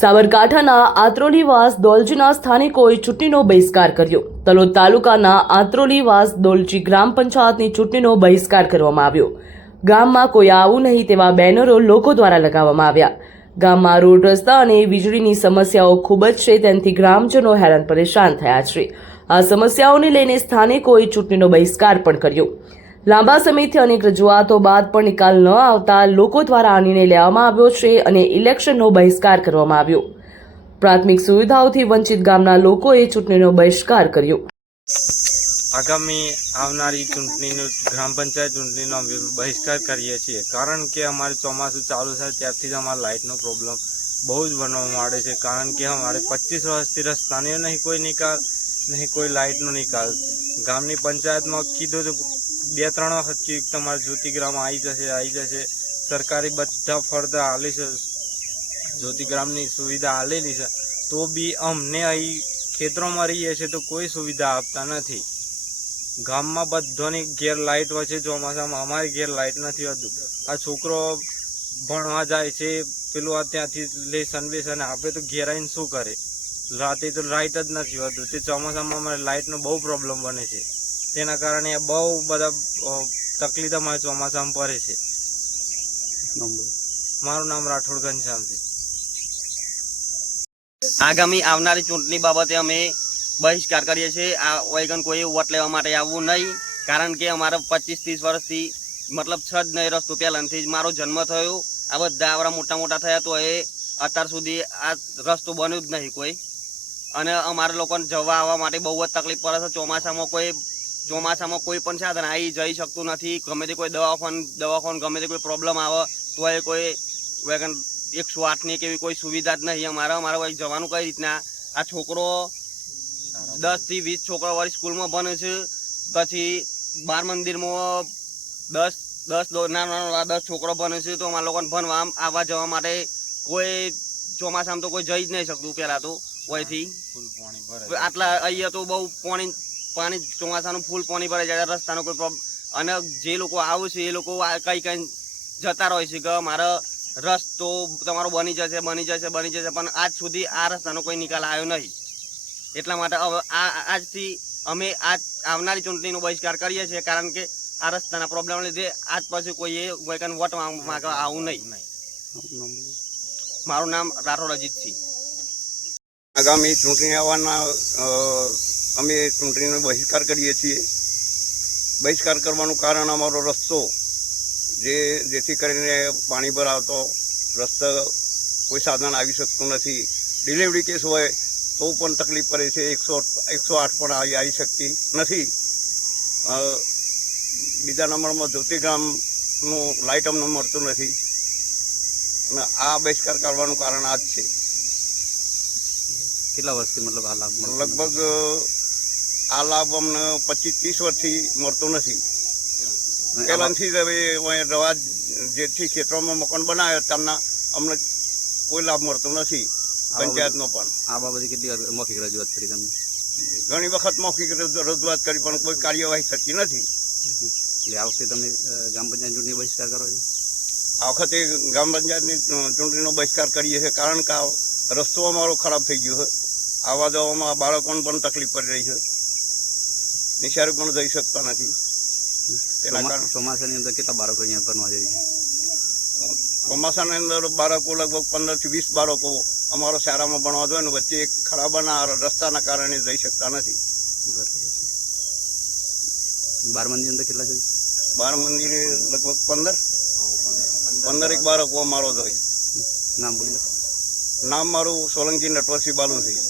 સાબરકાંઠાના આત્રોલીવાસ દોલજીના સ્થાનિકોએ ચૂંટણીનો બહિષ્કાર કર્યો. તલોદ તાલુકાના આત્રોલીવાસ દોલજી ગ્રામ પંચાયતની ચૂંટણીનો બહિષ્કાર કરવામાં આવ્યો. ગામમાં કોઈ આવું નહીં તેવા બેનરો લોકો દ્વારા લગાવવામાં આવ્યા. ગામમાં રોડ રસ્તા અને વીજળીની સમસ્યાઓ ખૂબ જ છે તેનાથી ગ્રામજનો હેરાન પરેશાન થયા છે. આ સમસ્યાઓને લઈને સ્થાનિકોએ ચૂંટણીનો બહિષ્કાર પણ કર્યો. લાંબા સમયથી અનેક રજૂઆતો બાદ પણ નિકાલ ન આવતા લોકો દ્વારા આ નિર્ણય લેવામાં આવ્યો છે અને ઇલેક્શનનો બહિષ્કાર કરવામાં આવ્યો. પ્રાથમિક સુવિધાઓથી વંચિત ગામના લોકોએ ચૂંટણીનો બહિષ્કાર કર્યો. આગામી આવનારી ચૂંટણીનું ગ્રામ પંચાયત ચૂંટણીનો બહિષ્કાર કરીએ છીએ. કારણ કે અમારે ચોમાસું ચાલુ થાય ત્યારથી જ અમારે લાઇટનો પ્રોબ્લેમ બહુ જ બનવા માંડે છે. કારણ કે અમારે પચીસ વર્ષથી રસ્તાની નહીં કોઈ નિકાલ, નહીં કોઈ લાઇટનો નિકાલ. ગામની પંચાયતમાં કીધું તો બે ત્રણ વખત કીધું તમારે જ્યોતિગ્રામ આવી જશે આવી જશે. સરકારી બધા ફરતા હાલી છે. જ્યોતિગ્રામની સુવિધા હાલેલી છે. તો બી અમને અહીં ખેતરોમાં રહીએ છીએ તો કોઈ સુવિધા આપતા નથી. ગામમાં બધાની ઘેર લાઇટ હોય છે, ચોમાસામાં અમારી ઘેર લાઇટ નથી હોતું. આ છોકરો ભણવા જાય છે, પેલું આ ત્યાંથી લેસન બેસન આપે તો ઘેર આવીને શું કરે? રાતે તો લાઇટ જ નથી હોતું. તે ચોમાસામાં અમારે લાઇટનો બહુ પ્રોબ્લેમ બને છે. તેના કારણે બહુ બધા તકલીફ અમારે ચોમાસામાં પડે છે. મારું નામ રાઠોડ ઘનશ્યામ છે. આગામી આવનારી ચૂંટણી બાબતે અમે બહિષ્કાર કરીએ છીએ. આ વૈગન કોઈ વોટ લેવા માટે આવવું નહીં કારણ કે અમારે પચીસ ત્રીસ વર્ષથી મતલબ છ જ નહીં રસ્તો પહેલાંથી જ મારો જન્મ થયો. આ બધા આવડા મોટા મોટા થયા તો એ અત્યાર સુધી આ રસ્તો બન્યો જ નહીં કોઈ. અને અમારા લોકોને જવા આવવા માટે બહુ જ તકલીફ પડે છે. ચોમાસામાં કોઈ ચોમાસામાં કોઈ પણ સાધન આવી જઈ શકતું નથી. ગમે તે કોઈ દવાખાન દવાખાન ગમે તે કોઈ પ્રોબ્લેમ આવે તો એ કોઈ વેગન એકસો આઠની કે એવી કોઈ સુવિધા જ નહીં. અમારે અમારે કોઈ જવાનું કઈ રીતના? આ છોકરો દસથી વીસ છોકરા વાળી સ્કૂલમાં ભણે છે. પછી બાર મંદિરમાં દસ દસ નાના નાના દસ છોકરો ભણે છે તો અમારા લોકોને ભણવા આવવા જવા માટે કોઈ ચોમાસામાં તો કોઈ જઈ જ નહીં શકતું પહેલાં તો ફૂલ આટલા અહીંયા તો બહુ પાણી પાણી ચોમાસાનું ફૂલ પાણી ભરાઈ જાય, રસ્તાનો કોઈ પ્રોબ્લેમ અને જે લોકો આવે છે, એ લોકો કંઈ કઈ જતા રહે છે કે મારા રસ્તો તમારો બની જશે બની જશે બની જશે, પણ આજ સુધી આ રસ્તાનો કોઈ નિકાલ આવ્યો નહીં. એટલા માટે હવે આ, આજથી અમે આજ આવનારી ચૂંટણીનો બહિષ્કાર કરીએ છીએ, કારણ કે આ રસ્તાના પ્રોબ્લેમ લીધે આજ પછી કોઈએ કોઈ કંઈ વોટ માંગ- માંગવા આવું નહીં. મારું નામ રાઠોડ અજીતસિંહ. આગામી ચૂંટણી આવવાના અમે ચૂંટણીનો બહિષ્કાર કરીએ છીએ. બહિષ્કાર કરવાનું કારણ અમારો રસ્તો જે જેથી કરીને પાણી પર આવતો રસ્તો કોઈ સાધન આવી શકતું નથી. ડિલિવરી કેસ હોય તો પણ તકલીફ પડે છે. એકસો એકસો આઠ પણ આવી આવી શકતી નથી. બીજા નંબરમાં જ્યોતિગ્રામનું લાઇટ અમને મળતું નથી. અને આ બહિષ્કાર કરવાનું કારણ આ જ છે. કેટલા વર્ષથી મતલબ આ લાભ લગભગ આ લાભ અમને પચીસ ત્રીસ વર્ષથી મળતો નથી. પહેલાંથી જ હવે રવા જેથી ખેતરોમાં મકાન બનાવ્યા તેમના અમને કોઈ લાભ મળતો નથી પંચાયતનો પણ. આ બાબતે કેટલી મૌખિક રજૂઆત કરી તમને? ઘણી વખત મૌખિક રજૂઆત કરી પણ કોઈ કાર્યવાહી થતી નથી. એટલે આ વખતે તમે ગ્રામ પંચાયત ચૂંટણી બહિષ્કાર કરો છો? આ વખતે ગ્રામ પંચાયતની ચૂંટણીનો બહિષ્કાર કરીએ છીએ કારણ કે રસ્તો અમારો ખરાબ થઈ ગયો છે. આવવા જવામાં બાળકોને પણ તકલીફ પડી રહી છે. નિશાળે પણ જઈ શકતા નથી. તેના કારણે ચોમાસાની અંદર કેટલા બાળકો અહીંયા ભણવા જાય છે? ચોમાસાની અંદર બાળકો લગભગ પંદરથી વીસ બાળકો અમારા શાળામાં ભણવા જોઈએ ને વચ્ચે એક ખરાબાના રસ્તાના કારણે જઈ શકતા નથી. બાર મંદિર અંદર કેટલા જોઈએ બાર મંદિરે લગભગ પંદર. પંદર એક બાળકો અમારો જોઈએ નામ બોલી નામ મારું સોલંકી નટવરસિંહ બાલુસિંહ.